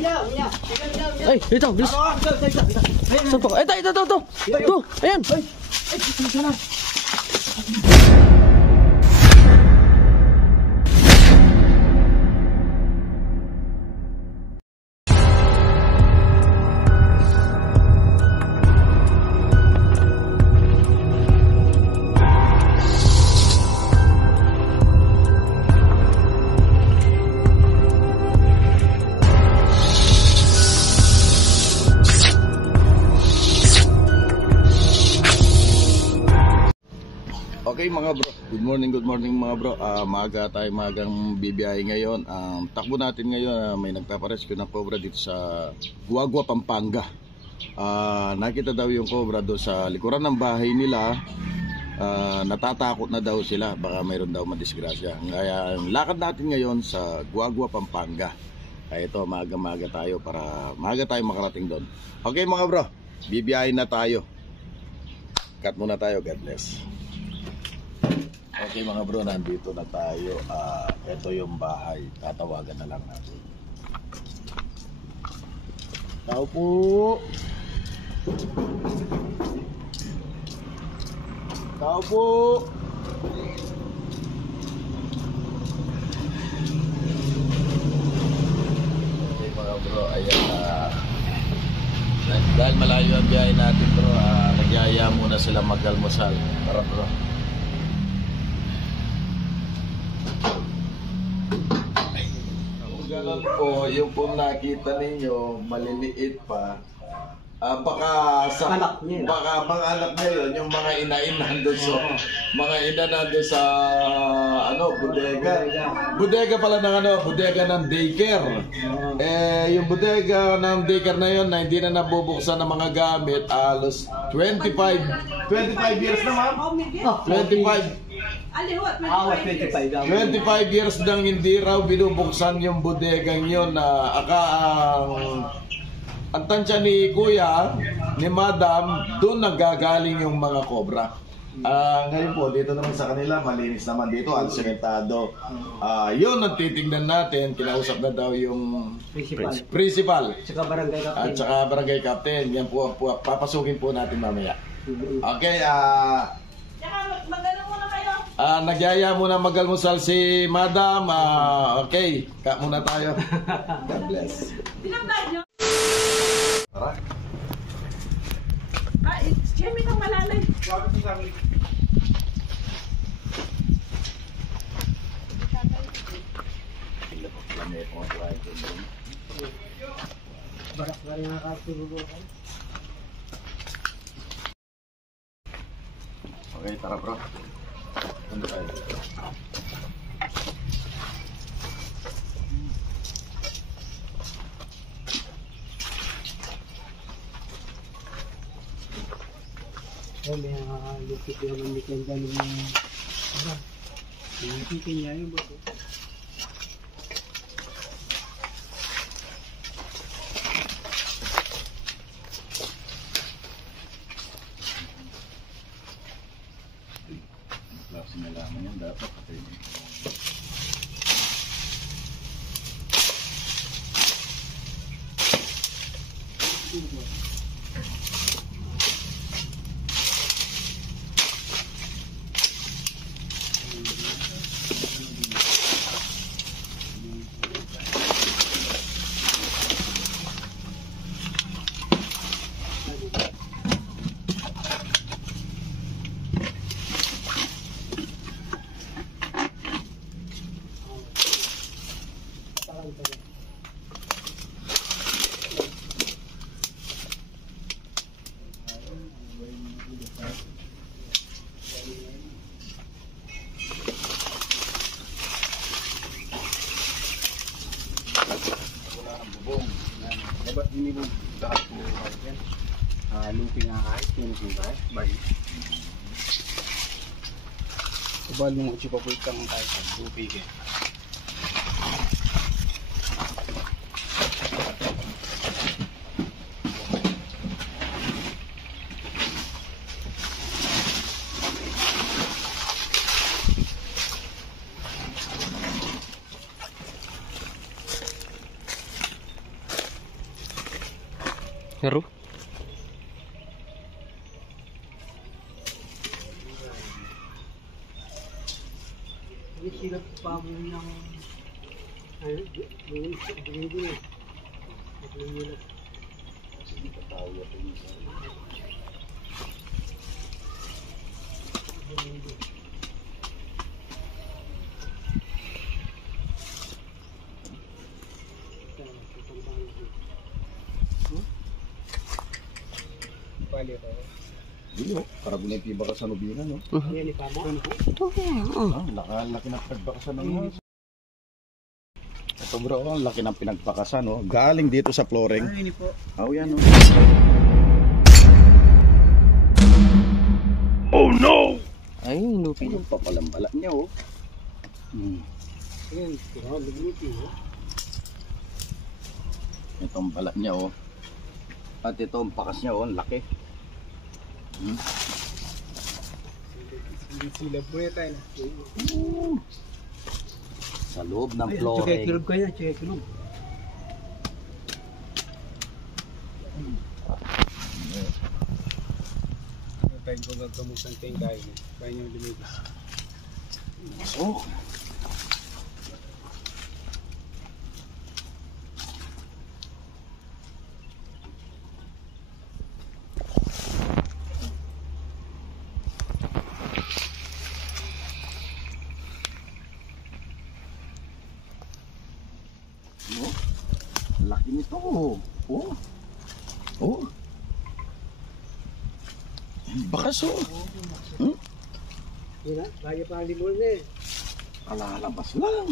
Ay, dito, bilis. Saan po? Ito. Ayan. Okay mga bro, good morning mga bro. Magang bibiyahe ngayon. Takbo natin ngayon, may nagpaparescue ng cobra dito sa Guagua, Pampanga. Nakita daw yung cobra doon sa likuran ng bahay nila. Natatakot na daw sila, baka mayroon daw madisgrasya. Kaya lakad natin ngayon sa Guagua, Pampanga. Kaya ito, maaga tayo para maaga tayo makarating doon. Okay mga bro, bibiyahe na tayo. Cut muna tayo, God bless. Okay mga bro, nandito na tayo. Ito yung bahay. Tatawagan na lang natin. Tao po. Tao po. Okay mga bro, ayan. Dahil malayo ang biyahe natin bro, nagyaya muna sila mag-almusal. Tara bro. Ganun po, yung po nakita ninyo, maliliit pa. Baka sa mga anak niya yun, yung mga ina-in nandun sa mga ina nandun sa bodega. Bodega pala ng bodega ng daycare. Yung bodega ng daycare na yun na hindi na nabubuksan ng mga gamit, alos 25 years na ma'am? 25 years nang hindi raw binubuksan yung bodegang yun na ang tansya ni kuya, ni madam, doon naggagaling yung mga cobra. Ngayon po, dito naman sa kanila, malinis naman dito, alsementado. Yun ang titignan natin, kinausap na daw yung principal. At saka barangay captain. Yan po, papasukin po natin mamaya. Okay, nagyaya muna mag-almusal si madam. Okay, kat muna tayo. God bless. Tara. Jimmy kang malalay. Okay, tara bro. Punta tayo. May lupit yung manikin dyan yung lupitin niya yung bato. Klase na lamang yan dapat. Dapat ini mo lahat po yan. Lupi nga kahit, kinusin kahit, bali. Kubal mo uchi pa po itang kahit, lupi ka. Hero? Hindi sila pabong ng ano, hindi na. Bali ito. Hindi oh, karabo na yung pibaka sa nubina, no? Yan pa mo. Nakalaki na pinagpakasan ng mga. Ito bro, ang laki ng pinagpakasan, no? Galing dito sa flooring. Ini po. Oh, yan, no? Ay, lupi. Ayun pa palang bala niya, oh. Yan, kaya lulupi mo. Itong bala niya, oh. At ito ang pakas niya, oh. Ang laki. Hindi sila po na tayo. Sa loob ng Ay, tsaka flooring. kilog kaya, tsaka kilog. Tayo ko gagamusan tayong kain. Bayan yung lumipis. Oh. Oh, laki nito. Oh. Oh. Bakas oh. Yan na, kaya pa ang limon eh. Kalalabas lang.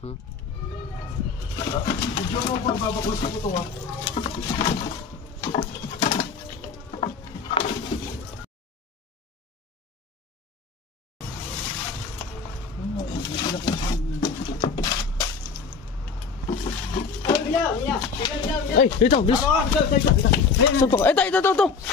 Video mo pa, babakos ko ito ha. Ay, ito, bilis. Suntok. Ito. Ito, ayan.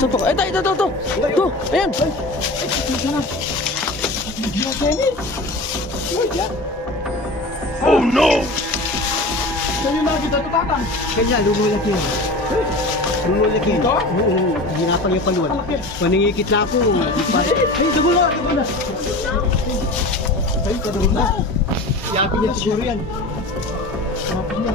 Suntok. Ito. Ito, ayan. Oh no! Kanya, lumulak yun. Lumulak yun. Hinapang yung paluan. Paningikit lang ako. Ay, dugo na. Ay, kadugo na. Yapi niya siguro yan. Yapi niya.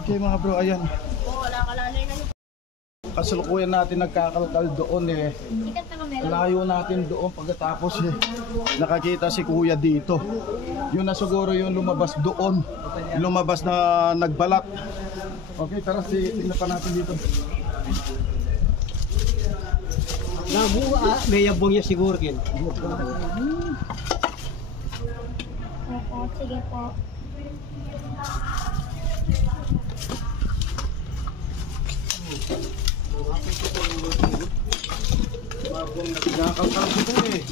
Okay mga bro, ayan. Kasalukuyan natin nagkakalkal doon eh. Layo natin doon pagkatapos nakakita si kuya dito. Yun na siguro yung lumabas doon. Yung lumabas na nagbalat. Okay, tara tingnan pa natin dito. May yabong niya siguro yun. Opo, sige po. Nagkakalkal dito eh.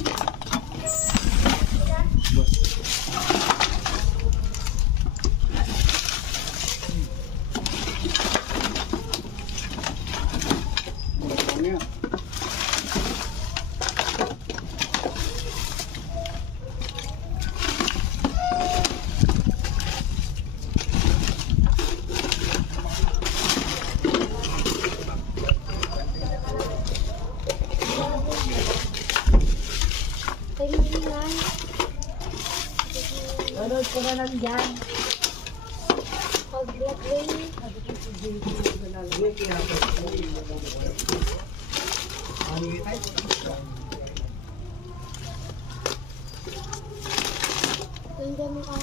Kailangan. Manood ko na lang dyan. Pag-black rain. Yung dami ka.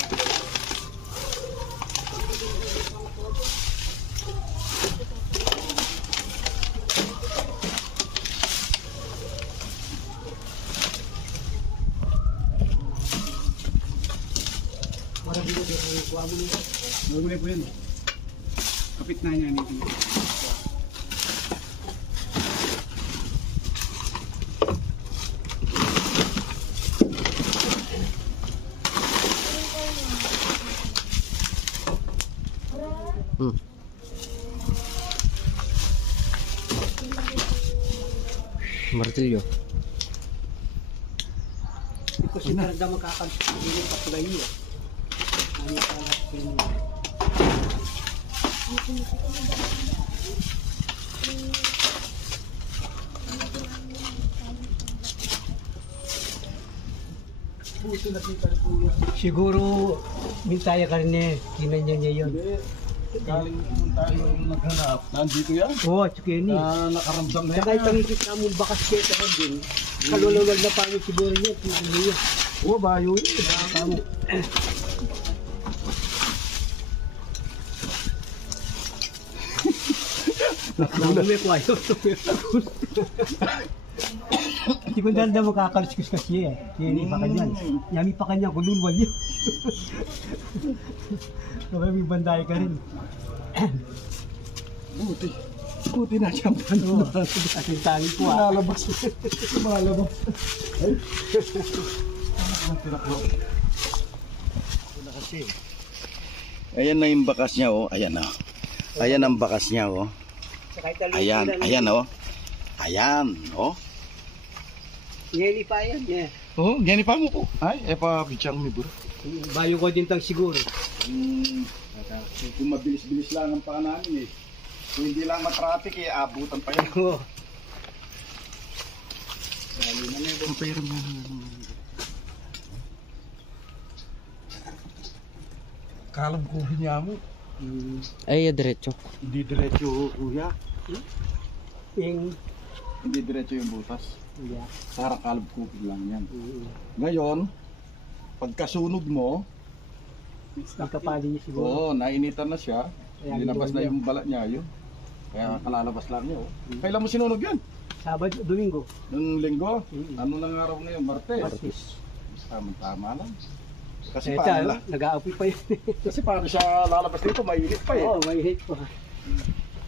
Magulit po yun. Kapit na niya nito. Martilyo. Hindi ko sinarda makakapagpili pa tulay niyo. Ano pa natin? Siguro mintaya ka rin eh. Kinanya niya yun. Galing kung tayo naghanap. Nandito yan. Oo, tsaka yun eh. Na nakaramdam na Saka yan. ipangikit na mong bakas keta ka din. Kalulawag na pangit siguro niya. Ano yun? Oo, bayo yun. Tama. Nakulit ko ayo. Hindi ko dahil na makakaluskus kasi eh. Yan pa kanyan. Yami pa kanya kululwal niya. Kapag may banday ka rin. Buti. Buti na siyang Oo. Aking tangin ko ah. Malabas. Malabas. Ay. Ang tinaklo. Wala kasi. Ayan na yung bakas niya, oh. Ayan na. Ayan ang bakas niya, oh. Ayan, ayan, oh. Ayan, oh. Ngeli pa yan, yeah. Oh, gani pa mo po. Ay, pa bichang mi bro. Bayo ko din tang siguro. Kung mabilis-bilis lang ang paa namin eh. Kung hindi lang matraffic eh, abutan pa yan. Oo. Ang pera mo. Kalam ko niya mo. Ay, diretso. Hindi diretso, kuya. Yung... Hindi diretso yung butas. Yeah. Parang kalab kupig lang yan. Ngayon, pagkasunog mo, Nakapali niya siguro. oo, nainitan na siya. Kaya Linabas na ginawa yung balat niya yun. Kaya kalalabas lang niya. Oh. Kailan mo sinunog yan? Sabado, Domingo. Nung linggo? Mm. Ano nang araw ngayon? Martes? Martes. Tama lang. Kasi Ito, paano, nag-aapoy pa yun. kasi paano siya lalabas dito? Mainit pa eh. Oo, may hate pa.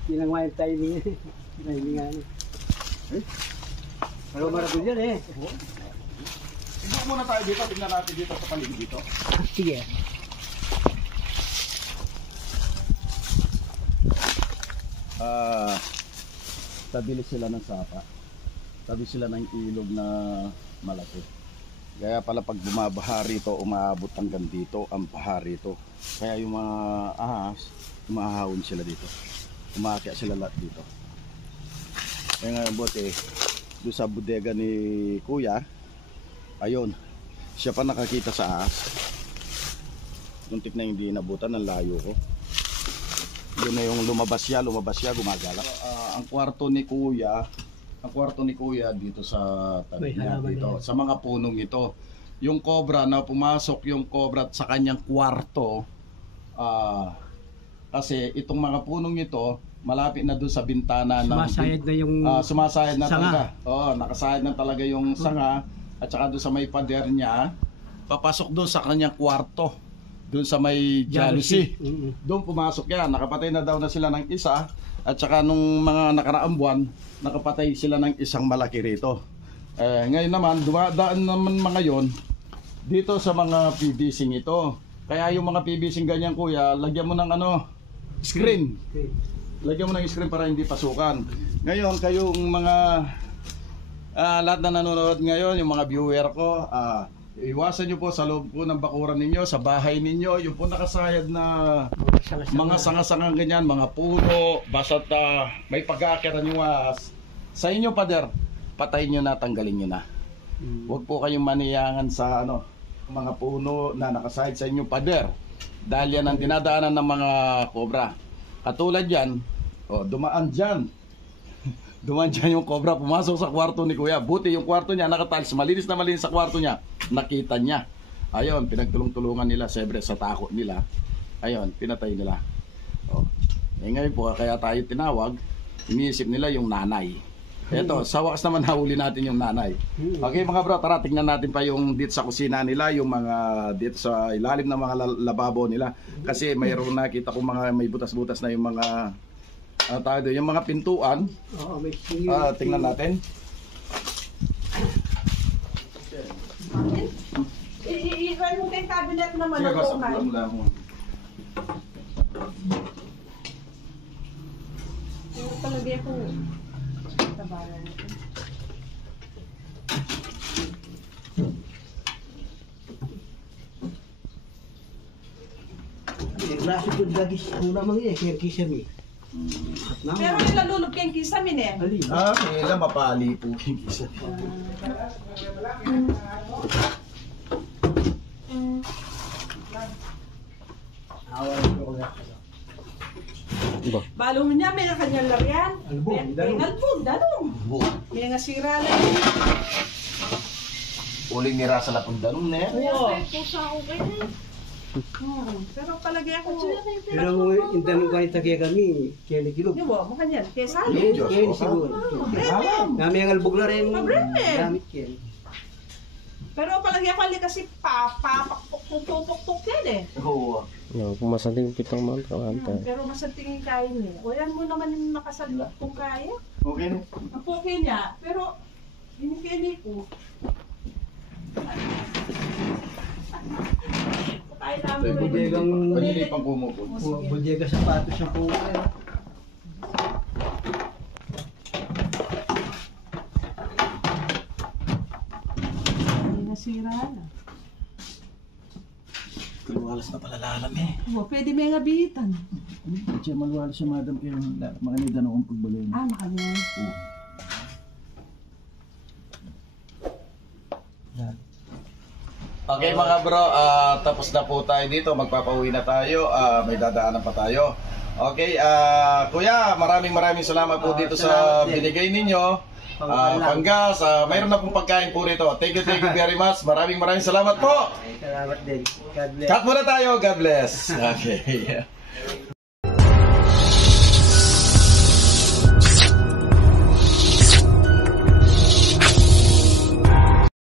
Yun ang mga timing yan. Timing nga ano. Pero maragol yan eh. Tignan muna tayo dito. Tignan natin dito sa paligid dito. Sige. Tabili sila ng sapa. Tabi sila ng ilog na malaki. Kaya pala pag bumabaha rito, umaabot hanggang dito ang baha rito. Kaya yung mga ahas, umahawon sila dito. Umaakya sila lahat dito. Kaya nga buti, doon sa bodega ni Kuya, ayun, siya pa nakakita sa ahas. Muntik na hindi inabutan, ang layo ko. Yun na yung lumabas siya, gumagala. Ang kwarto ni Kuya, dito sa tabi niya dito, sa mga punong ito. Yung cobra na pumasok yung cobra sa kanyang kwarto, kasi itong mga punong ito, malapit na doon sa bintana ng Sumasayad na yung... sumasayad na sanga. talaga. Oo, nakasayad na talaga yung sanga at saka doon sa may pader niya, papasok doon sa kanyang kwarto. Doon sa may jealousy. Doon pumasok yan. Nakapatay na daw na sila ng isa. At saka nung mga nakaraang buwan, nakapatay sila ng isang malaki rito. Ngayon naman, dumadaan naman mga yon dito sa mga PVC ito. Kaya yung mga PVC ganyan, kuya, lagyan mo ng screen. Lagyan mo ng screen para hindi pasukan. Ngayon, kayong mga lahat na nanonood ngayon, yung mga viewer ko, iwasan nyo po sa loob po ng bakuran ninyo, sa bahay ninyo, yung po nakasayad na mga sanga-sangang ganyan, mga puno, basta't may pag-aakiran yung sa inyo, pader, patayin nyo na, tanggalin nyo na. Huwag po kayong maniyangan sa mga puno na nakasayad sa inyong pader. Dahil yan ang dinadaanan ng mga cobra. Katulad yan, dumaan dyan. Dumaan dyan yung cobra, pumasok sa kwarto ni Kuya. Buti yung kwarto niya nakatiles, malinis na malinis sa kwarto niya. Nakita niya. Ayun, pinagtulong-tulungan nila, siyempre sa takot nila. Ayun, pinatay nila. Ngayon po, kaya tayo tinawag, iniisip nila yung nanay. Eto, sa wakas naman nahuli natin yung nanay. Okay mga bro, tara tingnan natin pa yung dito sa kusina nila, yung mga dito sa ilalim ng mga lababo nila. Kasi mayroon nakita ko mga may butas-butas na yung mga yung mga pintuan. Oo, may Tingnan natin. I-run mo kay cabinet naman Sige, ang basta tukay. lang lang mo. Yung palagay ko, tabaran ito. klase po lagi una mga kaya kisam eh. Pero may lalulog kayong kisamin eh. Ali. Kailan mapali po yung isa. Balo mo niya, may kanyang larian. Albog, May nalbog, dalong. May nga sira lang. Uling nira sa lapong danong na yan. Oo. Pusa ako kayo. Pero palagay ako, Pero yung tanong kahit kaya kami, kaya kilog. di ba, mukha niyan, kaya salo. Kaya siguro. Kami ang albog na rin. Problema eh. Gamit yan. Pero palagay ako, ali kasi papapakpok Nagtutok-tok yan eh. Oo. No, kung masaling pitong mga kawanta. Pero masantingin kain eh. O yan mo naman yung nakasalit kung kaya. Okay na. Ang puki niya, pero hinikini ko. Kain namin May rin. bodegang Panilipang pumupo. bodega sapatos siya po. Hindi nasira na. Maluwalas na pala lalam eh. O, pwede may ngabitan. Siya maluwalas siya madam kaya mga nidan akong pagbaloy. Ah, makanya. Okay mga bro, tapos na po tayo dito. Magpapauwi na tayo. May dadaanan pa tayo. Okay, kuya, maraming salamat po dito sa binigay ninyo. Panggas, mayroon na pong pagkain po rito. Thank you very much. Maraming salamat po. Salamat din. God bless. Cut muna tayo. God bless. Okay.